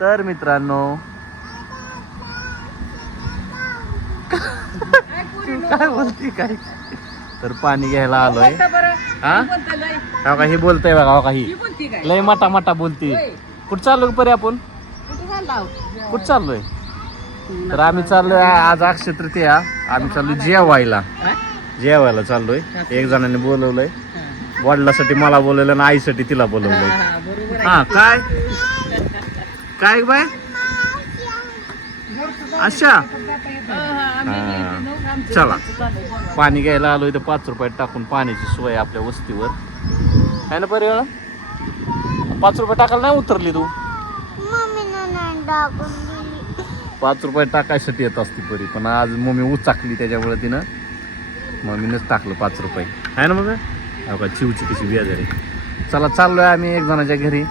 तर मित्रांनो. काय बोलते काय? तर पाणी घ्यायला आलोय. हा? हा का ही बोलतय बघा हो का ही. लय मटा मटा बोलती कुठं चाललो परे आपण? कुठं चाललोय? तर आम्ही चाललोय आज अक्षय तृतीया. आम्ही चाललोय जेवायला. जेवायला चाललोय. एक जणांनी बोलवलंय. वडिलासाठी मला बोलवलं आणि आईसाठी तिला बोलवलंय. हा काय? काय बाय? अशा? चला. पाणी घ्यायला आलो तर पाच रुपयात टाकून पाण्याची सोय आपल्या वस्तीवर. आहे ना बरे पाच रुपये टाकायला नाही उतरली तू? पाच रुपये टाकायसाठी येत असती परी पण आज मम्मी उचाकली त्याच्यामुळे तिनं. मम्मीनंच टाकलं पाच रुपये. आहे ना मग हो का चिवची कशी व्याज आहे चला चाललोय आम्ही एक जणाच्या घरी.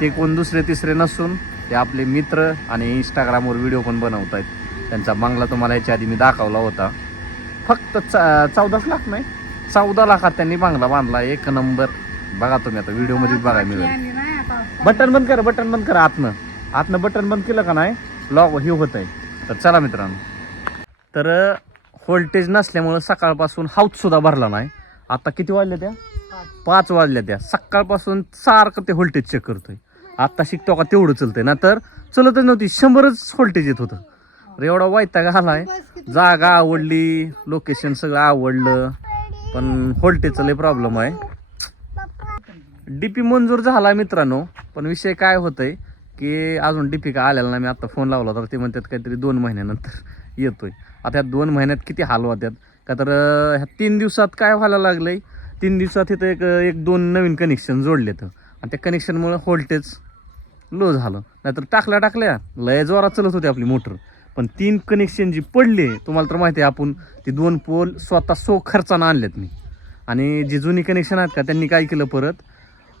ते कोण दुसरे तिसरे नसून. ते आपले मित्र आणि इंस्टाग्रामवर व्हिडिओ पण बनवत आहेत त्यांचा बंगला तुम्हाला याच्या आधी मी दाखवला होता. फक्त चौदाच लाख नाही चौदा लाखात त्यांनी बंगला बांधला. एक नंबर. बघा तुम्ही आता व्हिडिओमध्ये बघायला मिळेल. बटन बंद कर बटन बंद कर आतनं. आतनं बटन बंद केलं का नाही लॉक हे होत आहे तर चला मित्रांनो. तर व्होल्टेज नसल्यामुळं सकाळपासून हाऊस सुद्धा भरला नाही. आता किती वाजल्या त्या? पाच. वाजल्या त्या. सकाळपासून सारखं ते व्होल्टेज चेक करतोय. आत्ता शिकतो का तेवढं चलतंय. ना तर चलतच नव्हती. शंभरच व्होल्टेज येत होतं. अरे एवढा वायता घालाय जागा आवडली लोकेशन सगळं आवडलं पण व्होल्टेजचा लय प्रॉब्लेम आहे. डीपी मंजूर झाला मित्रांनो पण विषय काय होतंय की अजून डीपी का आलेला नाही. मी आता फोन लावला तर ते म्हणतात काहीतरी दोन महिन्यानंतर येतोय. आता ह्या दोन महिन्यात किती हाल होत्यात? का तर ह्या तीन दिवसात काय व्हायला लागलंय? तीन दिवसात इथं एक एक दोन नवीन कनेक्शन जोडलेत. आणि त्या कनेक्शनमुळं व्होल्टेज लो झालं. नाहीतर टाकल्या टाकल्या लय जोरात चलत होती आपली मोटर पण तीन कनेक्शन जी पडले तुम्हाला तर माहिती आहे आपण ती दोन पोल स्वतः सो खर्चानं आणलेत मी. आणि जी जुनी कनेक्शन आहेत का त्यांनी काय केलं परत?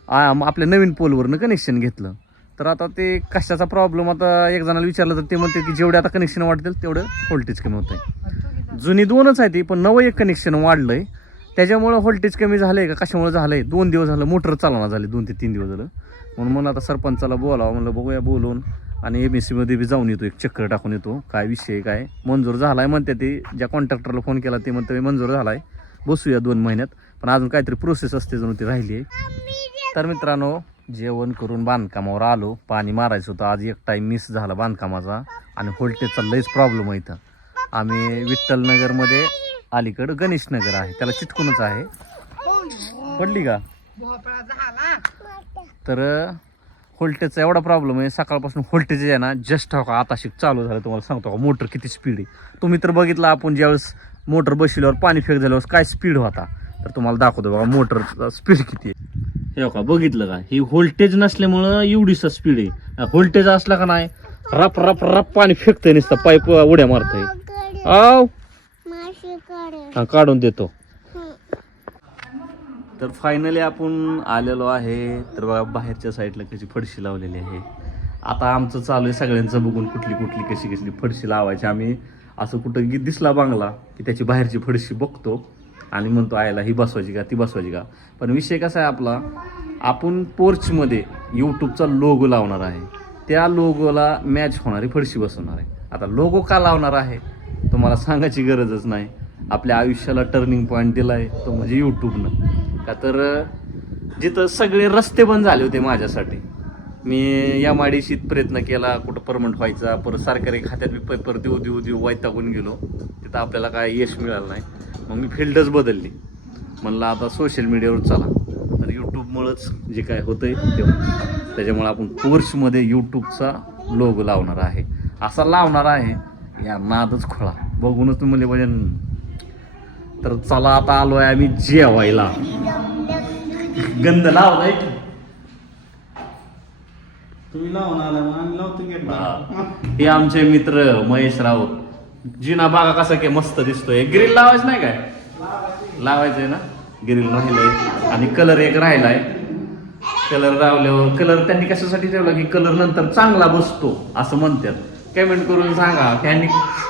आपल्या नवीन पोलवरनं कनेक्शन घेतलं. तर आता ते कशाचा प्रॉब्लेम आता एक जणाला विचारलं तर ते म्हणते की जेवढे आता कनेक्शन वाढतील तेवढं व्होल्टेज कमी होत आहे जुनी दोनच आहे ती पण नवं एक कनेक्शन वाढलं आहे त्याच्यामुळं व्होल्टेज कमी झालंय का? कशामुळे झालंय? दोन दिवस झालं मोटर चालवणार झाले दोन ते तीन दिवस झालं. म्हणून मला आता सरपंचाला बोलावं म्हणलं बघूया बोलून. आणि एम एस सीमध्ये बी जाऊन येतो एक चक्कर टाकून येतो. काय विषय काय? मंजूर झाला आहे म्हणते ते. ज्या कॉन्ट्रॅक्टरला फोन केला ते म्हणते मंजूर झाला आहे बसूया दोन महिन्यात. पण अजून काहीतरी प्रोसेस असते जणू ती राहिली आहे. तर मित्रांनो जेवण करून बांधकामावर आलो. पाणी मारायचं होतं. आज एक टाईम मिस झाला बांधकामाचा. आणि व्होल्टेजचा लईच प्रॉब्लेम आहे इथं. आम्ही विठ्ठलनगरमध्ये अलीकडं गणेश नगर आहे. त्याला चिटकूनच आहे. पडली का? तर व्होल्टेजचा एवढा प्रॉब्लेम आहे. सकाळपासून व्होल्टेज आहे ना जस्ट हो का आता शिक चालू झालं. तुम्हाला सांगतो का मोटर किती स्पीड आहे. तुम्ही तर बघितलं आपण ज्यावेळेस मोटर बसल्यावर पाणी फेक झाल्यावर काय स्पीड होता. तर तुम्हाला दाखवतो बघा मोटरचा स्पीड किती आहे. हे का बघितलं का? ही व्होल्टेज नसल्यामुळं एवढीसा स्पीड आहे. व्होल्टेज असला का नाही रप रप रप पाणी फेकतंय नुसतं पाईप उड्या मारतंय. आव हा काढून देतो. तर फायनली आपण आलेलो आहे. तर बघा बाहेरच्या साईडला कशी फडशी लावलेली आहे. आता आमचं चालू आहे सगळ्यांचं बघून कुठली कुठली कशी कसली फडशी लावायची. आम्ही असं कुठं दिसला बांगला की त्याची बाहेरची फडशी बघतो आणि म्हणतो आयला ही बसवायची का ती बसवायची का? पण विषय कसा आहे आपला आपण पोर्चमध्ये यूट्यूबचा लोगो लावणार आहे. त्या लोगोला मॅच होणारी फडशी बसवणार आहे. आता लोगो का लावणार आहे? तुम्हाला सांगायची गरजच नाही. आपल्या आयुष्याला टर्निंग पॉईंट दिलाय तो म्हणजे यूट्यूबनं का तर जिथं सगळे रस्ते बंद झाले होते माझ्यासाठी. मी या माडीशीत प्रयत्न केला कुठं परमनंट व्हायचा परत सरकारी खात्यात मी पेपर देऊ देऊ देऊ वैतागून गेलो. तिथं आपल्याला काय यश मिळालं नाही. मग मी फील्डच बदलली. म्हणलं आता सोशल मीडियावर चला. तर यूट्यूबमुळंच जे काय होतंय ते त्याच्यामुळं त्याच्यामुळे आपण कोर्समध्ये यूट्यूबचा लोगो लावणार आहे. असा लावणार आहे या नादच खोळा. बघूनच तुम्ही म्हणजे तर चला आता आलोय आम्ही जेवायला. गंध लावलाय की. तुम्ही लावून आला मग आम्ही लावतो गेट हे. आमचे मित्र महेश राऊत. जिना बागा कसा काय मस्त दिसतोय. ग्रिल लावायचं नाही काय? लावायचंय ना? ग्रिल राहिलंय. आणि कलर एक राहिलाय. कलर लावल्यावर कलर त्यांनी कशासाठी ठेवला की कलर नंतर चांगला बसतो असं म्हणतात. कमेंट करून सांगा. त्यांनी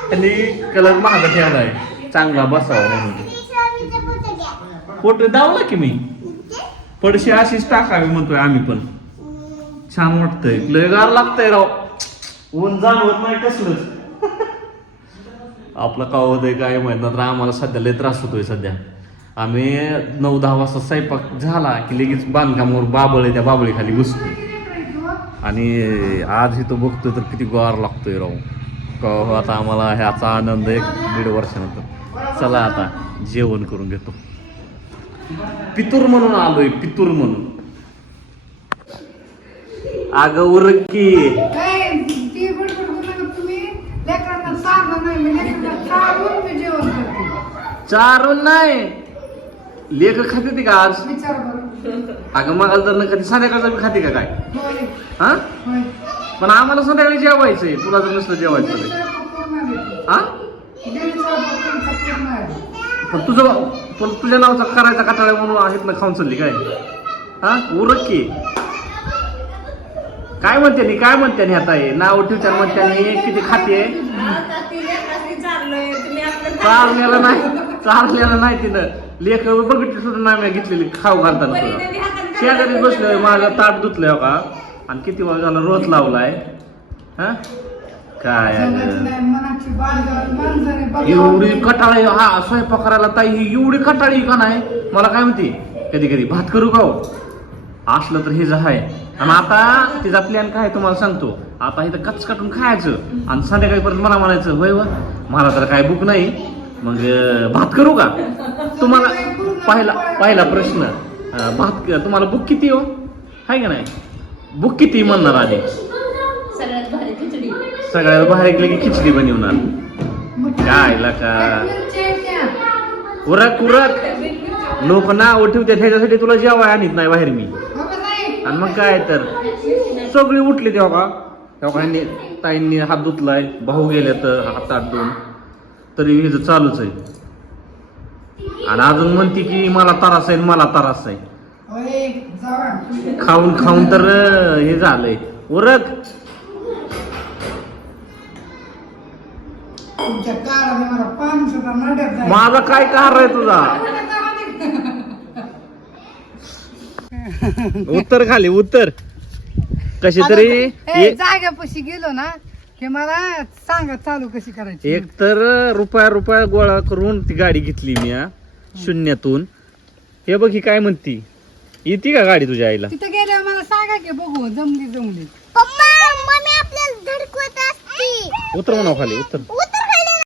त्यांनी कलर महाग ठेवलाय. चांगला बसावा म्हणून. फोटो दावला की मी? पडशी अशीच टाकावी म्हणतोय आम्ही पण. छान वाटतंय. लय गार लागतंय राव. ऊन जाणवत नाही कसलंच आपलं का होतंय काय माहीत नाही तर आम्हाला सध्या लय त्रास होतोय सध्या. आम्ही नऊ दहा वाजता स्वयंपाक झाला की लगेच बांधकामावर बाबळ आहे त्या बाबळीखाली घुसतो आणि आज इथं बघतोय तर किती गार लागतोय राव. का आता आम्हाला ह्याचा आनंद एक दीड वर्षानंतर. चला आता जेवण करून घेतो. पितूर म्हणून आलोय पितूर म्हणून. अगं उरकी. मी चारून मी नाही. लेख खाते ती का आज? अगं मग तर न कधी संध्याकाळचं बी खाते का काय? हा? पण आम्हाला संध्याकाळी जेवायचंय. तुला जर नसलं जेवायचं. हा दिली स्वयंपाक तुमचा पूर्ण आहे. पण तुझं पण तुझ्या नावचा करायचा कटाळा म्हणून आहेत ना खाऊन चालली काय? हा? उरक की. काय म्हणते नी काय म्हणते नी आता हे? नाव ट्युचर म्हणते नी किती खाते? चाललेला नाही. चाललेला नाही तिनं. लेख बघितली सुद्धा नाही मी घेतलेली खाऊ घालताना तुला. शेजारी बसलोय माझं ताट धुतलंय हो का? आणि किती वेळ झाला रोज लावलाय? हा? काय. एवढी कटाळी हा स्वयंपाक करायला ताई ही एवढी कटाळी का नाही? मला काय म्हणते? कधी कधी भात करू का हो? असलं तर हेच आहे आणि आता तिचा प्लॅन काय तुम्हाला सांगतो. आता इथं कच काटून खायचं आणि संध्याकाळीपर्यंत मला म्हणायचं होय व मला तर काय बुक नाही. मग भात करू का? तुम्हाला पहिला पहिला प्रश्न भात तुम्हाला बुक किती हो? आहे का नाही? बुक किती म्हणणार आधी? खिचडी सगळ्यात बाहेर गेले की खिचडी बनवणार काय त्या. उरक उरक. लोक नाव ठेवतात ह्याच्यासाठी तुला जेवाय आणत नाही बाहेर मी. का? आणि मग काय तर? सगळी उठली तेव्हा का तेव्हा ह्यांनी ताईंनी हात धुतलाय भाऊ गेले तर हात आठ दोन तरी हिचं चालूच आहे. आणि अजून म्हणते की मला तरास आहे मला तरास आहे. खाऊन खाऊन तर हे झालंय. उरक. तुमच्या काराने मला पाणी सुद्धा नड्यात जाईल. माझा काय कार आहे तुझा? उत्तर खाली उत्तर. कशी तरी ए, जाग्यापाशी गेलो ना की मला सांगा चालू कशी करायची. एक तर रुपया रुपया गोळा करून ती गाडी घेतली मी हा, शून्यातून. हे बघ ही काय म्हणती? येते का गाडी तुझ्या आईला? तिथं गेल्यावर मला सांगा की बघू जमली जमली. पप्पा मम्मी आपल्याला धडकवत असते. उतर म्हणा खाली उतर उतर